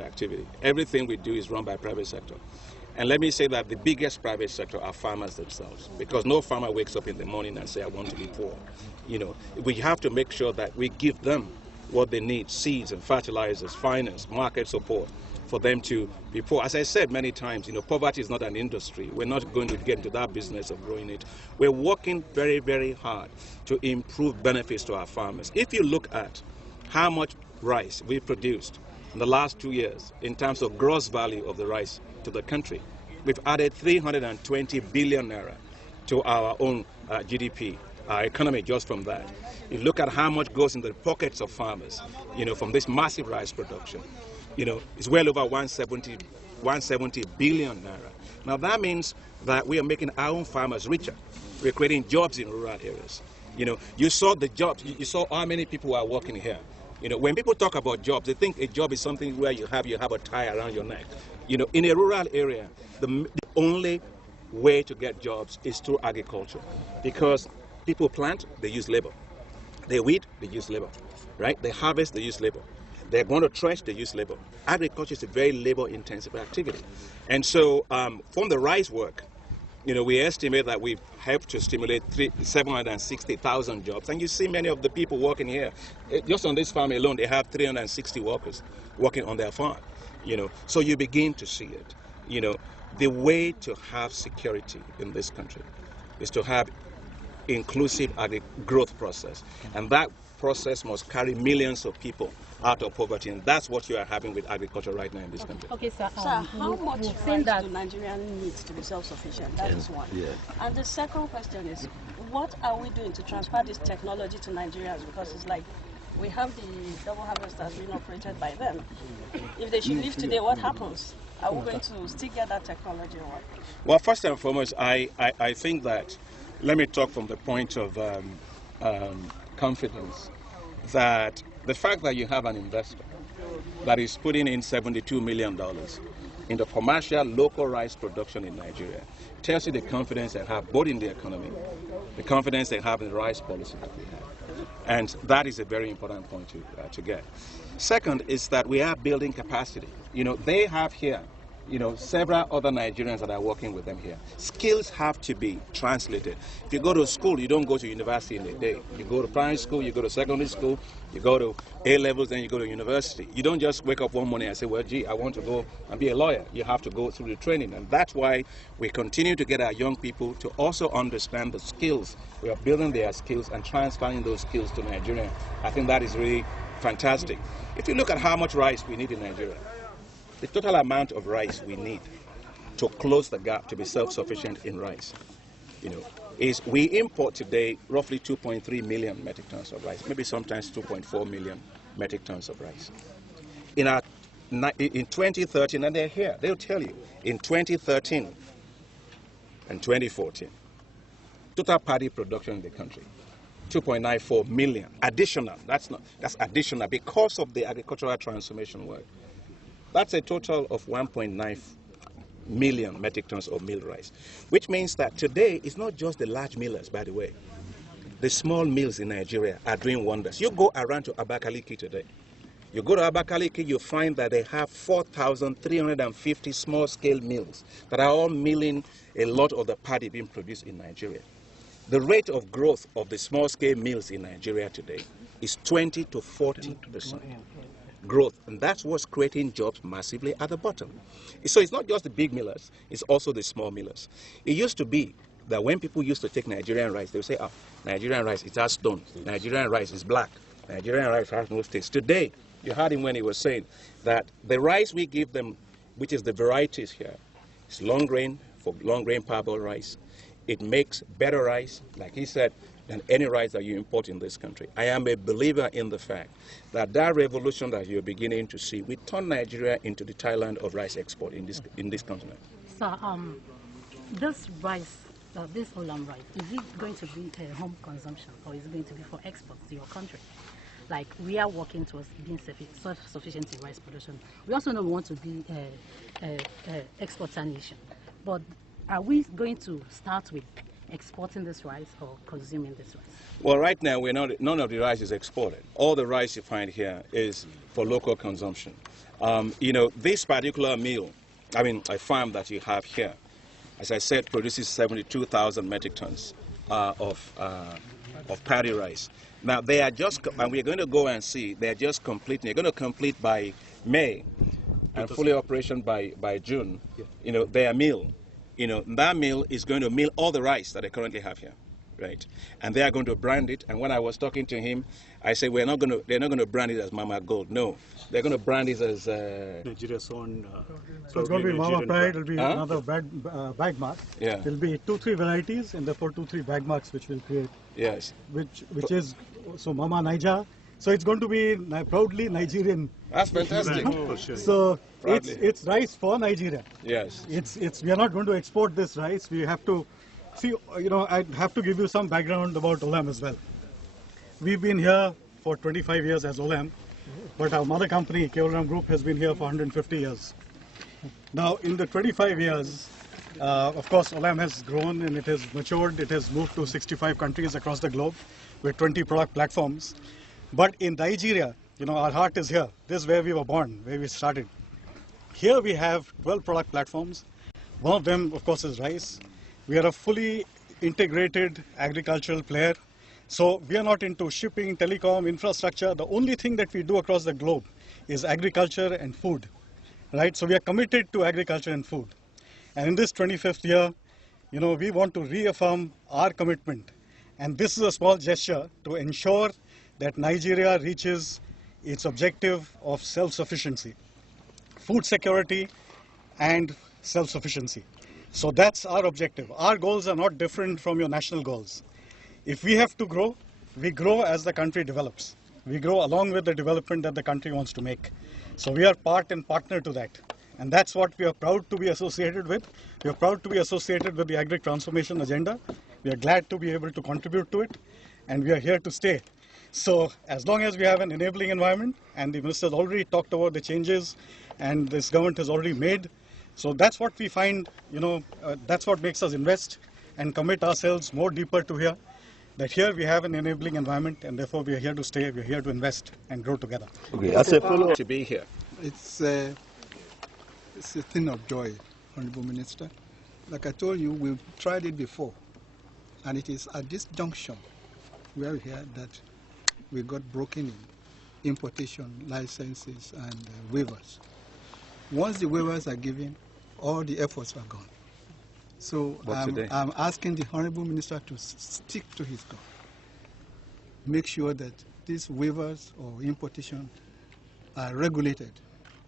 activity. Everything we do is run by private sector. And let me say that the biggest private sector are farmers themselves, because no farmer wakes up in the morning and say, I want to be poor. We have to make sure that we give them what they need, seeds and fertilizers, finance, market support, for them to be poor. As I said many times, poverty is not an industry. We're not going to get into that business of growing it. We're working very, very hard to improve benefits to our farmers. If you look at how much rice we produced in the last 2 years in terms of gross value of the rice to the country, we've added 320 billion naira to our own GDP, our economy, just from that. You look at how much goes in the pockets of farmers, from this massive rice production. It's well over 170 billion naira. Now that means that we are making our own farmers richer. We're creating jobs in rural areas. You saw the jobs. You saw how many people are working here. When people talk about jobs, they think a job is something where you have a tie around your neck. In a rural area, the only way to get jobs is through agriculture, because people plant, they use labor. They weed, they use labor, right? They harvest, they use labor. They're going to thresh, they use labor. Agriculture is a very labor-intensive activity. And so from the rice work, we estimate that we've helped to stimulate 760,000 jobs. And you see many of the people working here. Just on this farm alone, they have 360 workers working on their farm. So you begin to see it. The way to have security in this country is to have inclusive growth process. And that process must carry millions of people out of poverty, and that's what you are having with agriculture right now in this country. Okay, sir. How much rice do Nigerians need to be self-sufficient? That is one. Yeah. And the second question is, what are we doing to transfer this technology to Nigerians? Because it's like we have the double harvesters being operated by them. If they should leave today, what happens? Are we going to still get that technology or what? Well, first and foremost, I think that, let me talk from the point of confidence, that the fact that you have an investor that is putting in $72 million into commercial local rice production in Nigeria tells you the confidence they have both in the economy, the confidence they have in the rice policy that we have. And that is a very important point to get. Second is that we are building capacity. They have here several other Nigerians that are working with them here. Skills have to be translated. If you go to school, you don't go to university in a day. You go to primary school, you go to secondary school, you go to A levels, then you go to university. You don't just wake up one morning and say, well, gee, I want to go and be a lawyer. You have to go through the training. And that's why we continue to get our young people to also understand the skills. We are building their skills and transferring those skills to Nigeria. I think that is really fantastic. If you look at how much rice we need in Nigeria, the total amount of rice we need to close the gap to be self-sufficient in rice, is we import today roughly 2.3 million metric tons of rice, maybe sometimes 2.4 million metric tons of rice. In 2013, and they're here, they'll tell you, in 2013 and 2014, total paddy production in the country, 2.94 million, additional, that's additional because of the agricultural transformation work. That's a total of 1.9 million metric tons of milled rice, which means that today it's not just the large millers, by the way. The small mills in Nigeria are doing wonders. You go around to Abakaliki today. You go to Abakaliki, you find that they have 4,350 small-scale mills that are all milling a lot of the paddy being produced in Nigeria. The rate of growth of the small-scale mills in Nigeria today is 20 to 40% growth, and that's what's creating jobs massively at the bottom. So it's not just the big millers, it's also the small millers. It used to be that when people used to take Nigerian rice, they would say, oh, Nigerian rice, it has stones. Nigerian rice is black. Nigerian rice has no taste. Today, you heard him when he was saying that the rice we give them, which is the varieties here, is long grain, for long grain parboiled rice. It makes better rice, like he said, than any rice that you import in this country. I am a believer in the fact that that revolution that you're beginning to see will turn Nigeria into the Thailand of rice export in this continent. So this rice, this Olam rice, is it going to be home consumption or is it going to be for export to your country? Like, we are working towards being self-sufficient in rice production. We also know we want to be exporter nation. But are we going to start with exporting this rice or consuming this rice? Well, right now, none of the rice is exported. All the rice you find here is for local consumption. You know, this particular mill, I mean, a farm that you have here, as I said, produces 72,000 metric tons of paddy rice. Now, they are just, and we're going to go and see, they're just completing, they're going to complete by May and fully operation by June, you know, their mill. You know, that mill is going to mill all the rice that they currently have here, right? And they are going to brand it. And when I was talking to him, I said, they're not going to brand it as Mama Gold. No, they're going to brand it as Nigeria's own. So it's going to be Mama Pride. It'll be another bag mark. Yeah. There'll be 2-3 varieties, and therefore 2-3 bag marks which we'll create. Yes. Which is so Mama Naija. So it's going to be proudly Nigerian. That's fantastic. For sure. So it's rice for Nigeria. Yes. We are not going to export this rice. We have to see. You know, I have to give you some background about Olam as well. We've been here for 25 years as Olam, but our mother company, Olam Group, has been here for 150 years. Now, in the 25 years, of course, Olam has grown and it has matured. It has moved to 65 countries across the globe with 20 product platforms. But in Nigeria, you know, our heart is here. This is where we were born, where we started. Here we have 12 product platforms. One of them, of course, is rice. We are a fully integrated agricultural player. So we are not into shipping, telecom, infrastructure. The only thing that we do across the globe is agriculture and food, right? So we are committed to agriculture and food. And in this 25th year, you know, we want to reaffirm our commitment. And this is a small gesture to ensure that Nigeria reaches its objective of self-sufficiency, food security and self-sufficiency. So that's our objective. Our goals are not different from your national goals. If we have to grow, we grow as the country develops. We grow along with the development that the country wants to make. So we are part and partner to that. And that's what we are proud to be associated with. We are proud to be associated with the agri-transformation agenda. We are glad to be able to contribute to it. And we are here to stay. So as long as we have an enabling environment, and the minister has already talked about the changes, and this government has already made. So that's what we find, you know, that's what makes us invest and commit ourselves more deeper to here. That here we have an enabling environment, and therefore we are here to stay, we are here to invest and grow together. Okay, as a follow-up to be here. It's a thing of joy, Honorable Minister. Like I told you, we've tried it before, and it is at this junction where we hear that we got broken in importation licenses and waivers. Once the waivers are given, all the efforts are gone. So I'm asking the Honorable Minister to stick to his goal. Make sure that these waivers or importation are regulated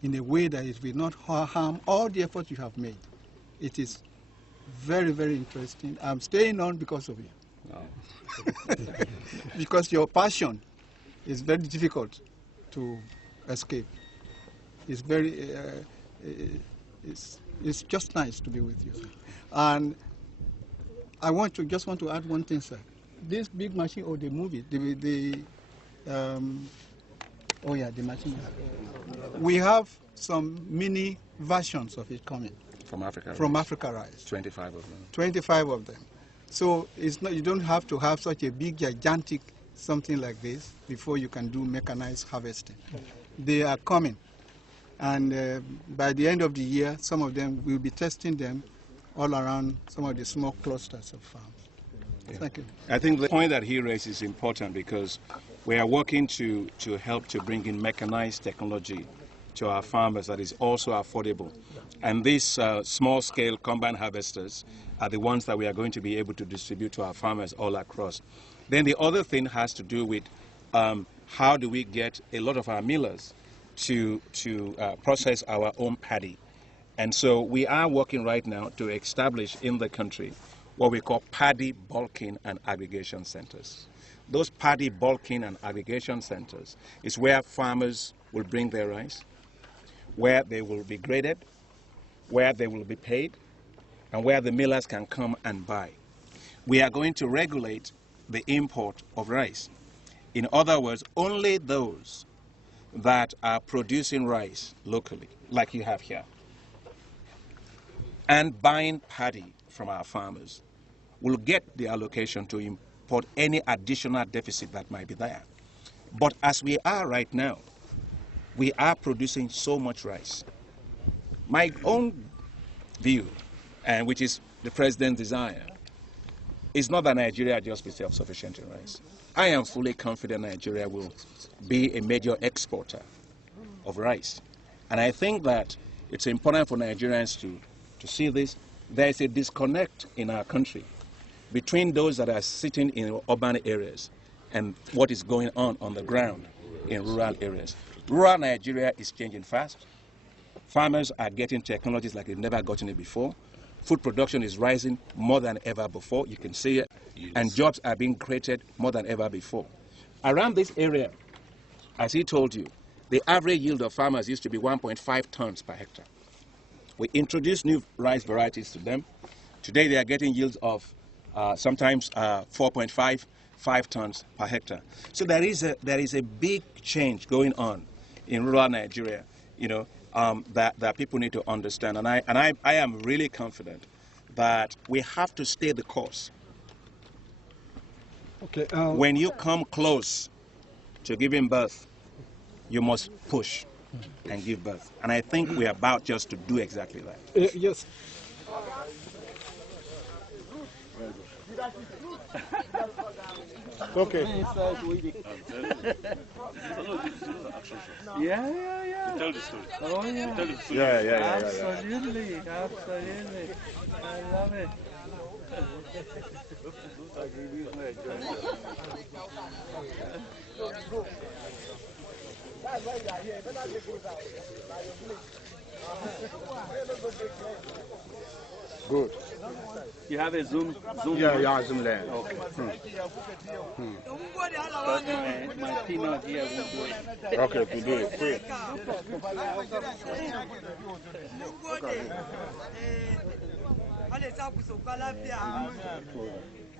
in a way that it will not harm all the efforts you have made. It is very, very interesting. I'm staying on because of you. Wow. Because your passion is very difficult to escape. It's very, it's just nice to be with you, sir. And I just want to add one thing, sir. This big machine or the movie, the machine. We have some mini versions of it coming. From Africa. From Africa Rice. 25 of them. 25 of them. So it's not, you don't have to have such a big, gigantic something like this before you can do mechanized harvesting. They are coming. And by the end of the year, some of them, we'll be testing them all around some of the small clusters of farms. Yeah. Thank you. I think the point that he raised is important because we are working to help to bring in mechanized technology to our farmers that is also affordable. And these small-scale combine harvesters are the ones that we are going to be able to distribute to our farmers all across. Then the other thing has to do with how do we get a lot of our millers to process our own paddy. And so we are working right now to establish in the country what we call paddy bulking and aggregation centers. Those paddy bulking and aggregation centers is where farmers will bring their rice, where they will be graded, where they will be paid, and where the millers can come and buy. We are going to regulate the import of rice. In other words, only those that are producing rice locally, like you have here, and buying paddy from our farmers will get the allocation to import any additional deficit that might be there. But as we are right now, we are producing so much rice. My own view, and which is the president's desire, is not that Nigeria just be self-sufficient in rice. I am fully confident Nigeria will be a major exporter of rice. And I think that it's important for Nigerians to see this. There is a disconnect in our country between those that are sitting in urban areas and what is going on the ground in rural areas. Rural Nigeria is changing fast. Farmers are getting technologies like they've never gotten it before. Food production is rising more than ever before. You can see it. Yes. And jobs are being created more than ever before. Around this area, as he told you, the average yield of farmers used to be 1.5 tons per hectare. We introduced new rice varieties to them. Today they are getting yields of sometimes 4.5 tons per hectare. So there is a big change going on in rural Nigeria, that people need to understand. And I am really confident that we have to stay the course. Okay. When you come close to giving birth, you must push and give birth. And I think we're about just to do exactly that. Yes. Okay. Yeah. Tell the story. Oh, yeah. Tell the story. Yeah. Absolutely. I love it. Good. You have a Zoom? Yeah, Zoom land. Okay. But my peanut here won't do it. Okay, to do it. Quick.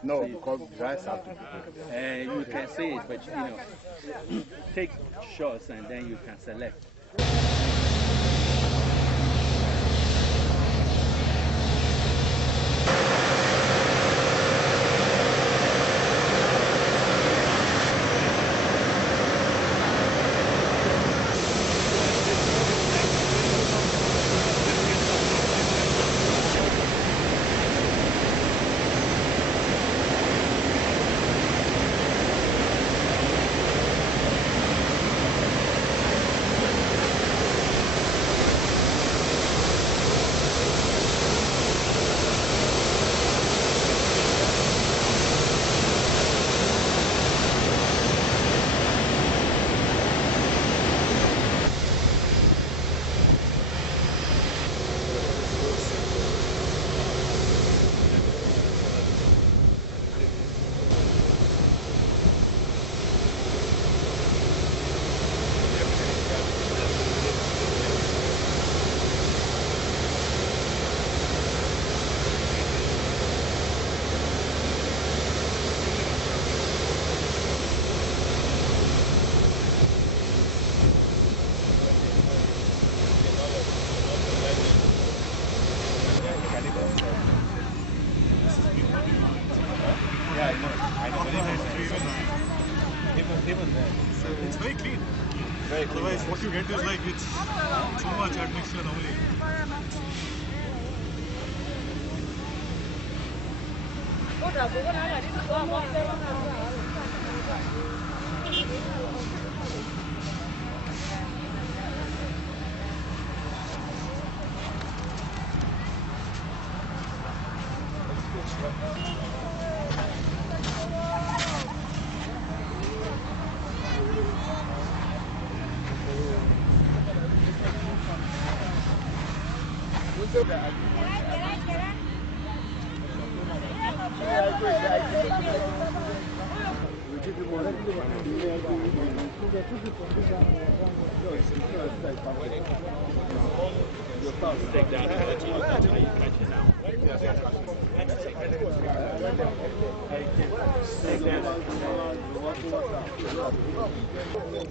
No, because rice have to be good. You can say it, but take shots and then you can select. It's very clean. Otherwise, what you get is like it's so much admixture normally.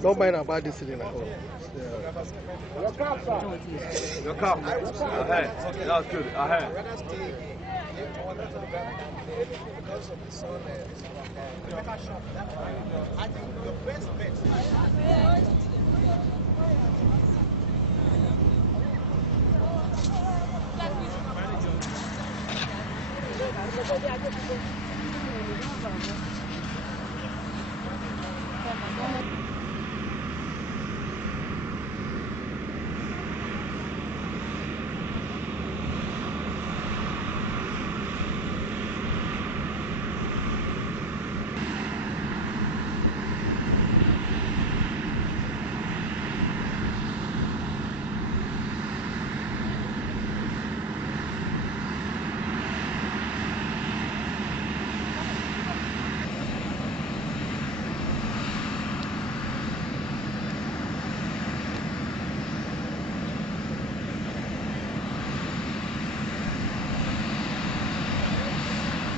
Don't mind about this thing at all. Your cup. Ahead. That's good. Ahead. I think the best bet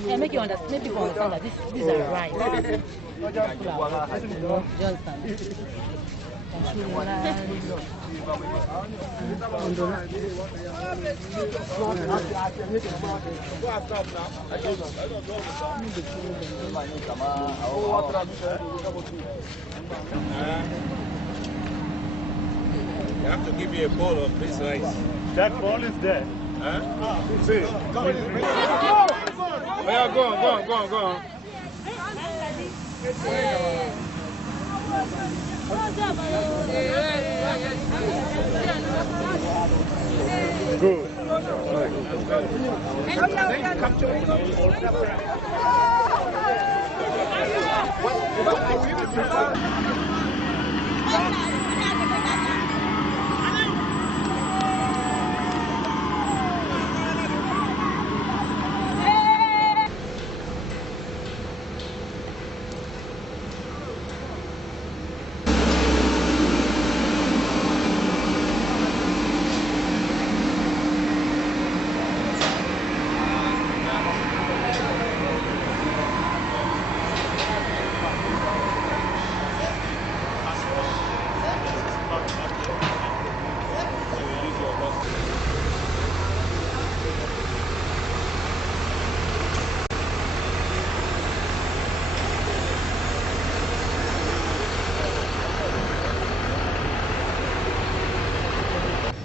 And make people understand that these are rice. You have to give me a bowl of this rice. That ball is there. Huh? See. Yeah, go on. Good.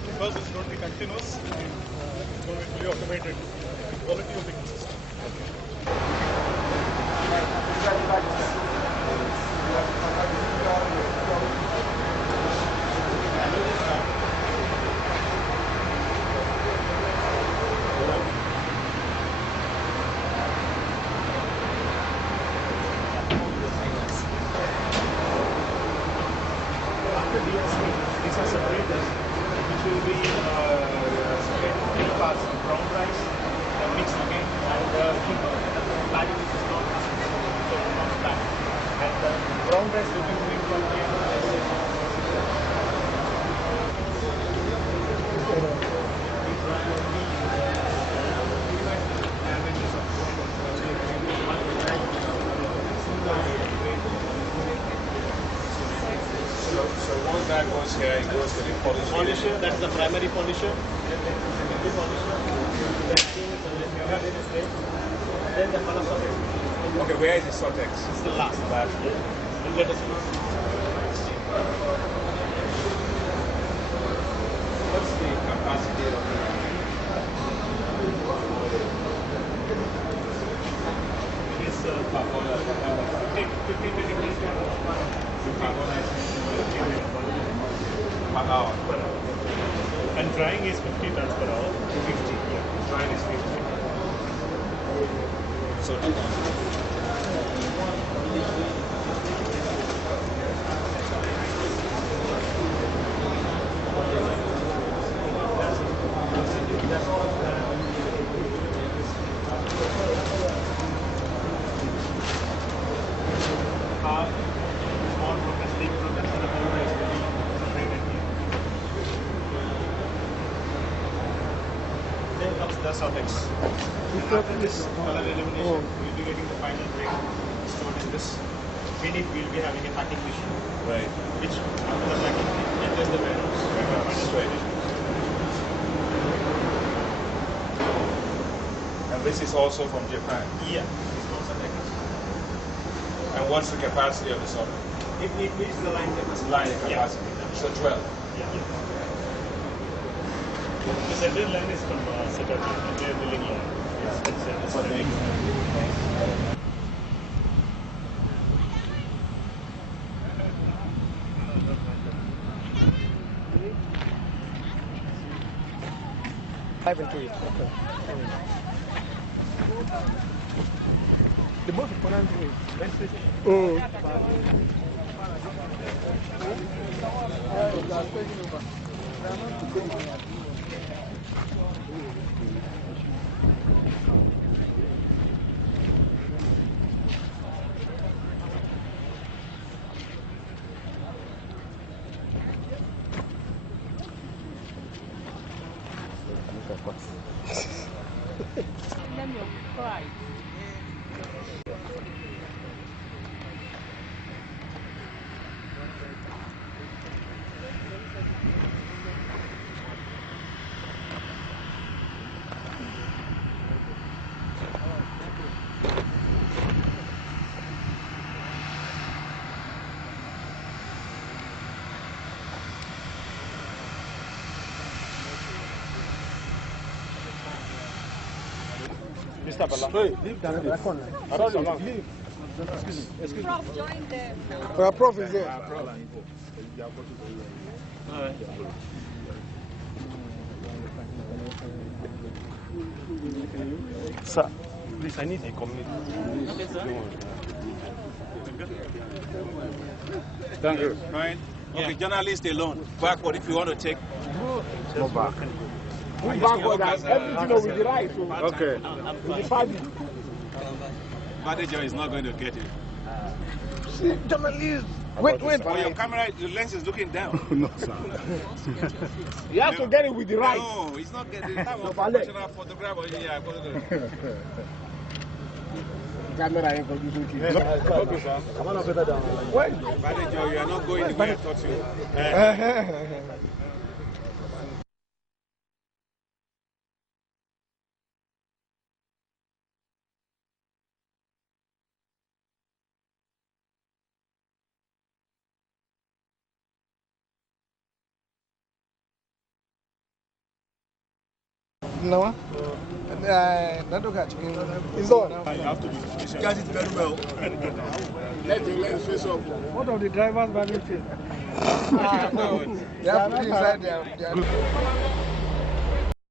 Because it's going to be continuous and it's going to be fully automated, the quality of the system. After DSP, these are separators which will be separated in three parts: brown rice, mixed again, and paddy which is not so not bad. And the brown rice will be moving from here to So once that goes here, it goes to the polisher. That's the primary polisher. Then the color surface. Okay, where is the Sotex? It's the last. Let us know. What's the capacity of the It's 50 degrees per hour? and drying is 50 tons per hour. 50, yeah. Drying is 50. So Then comes the Sotex. And after this color elimination, we'll be getting the final break stored in this. Beneath, we'll be having a packing machine, right. which after the packing enters the warehouse. And this is also from Japan. Yeah, it's also like this. And what's the capacity of the Sotex? It meets the line capacity. Line capacity. So 12. The central line is from set up in their milling line. It's for the The most important thing is message. Then you cry. Mr. Bala. Leave that. Sorry, leave. Excuse me. Prof, join them. Prof is there. Sir, please, I need a community. Thank you. Right? Okay, journalist alone. Backward if you want to take. Go back. Backward, everything with the right. Okay. With the party. Manager is not going to get it. See, journalist. Wait. Oh, your camera, your lens is looking down. No, sir. You have to get it with the right. No, it's not getting it. I'm a professional photographer. Yeah, Camera ain't going to do it. Okay, sir. I'm not better than. Wait. Manager, you are not going the way I taught you. No. It's on. You have to be efficient. Catch it very well. Let the lens face off. What of the drivers by the field? No. They have to inside there.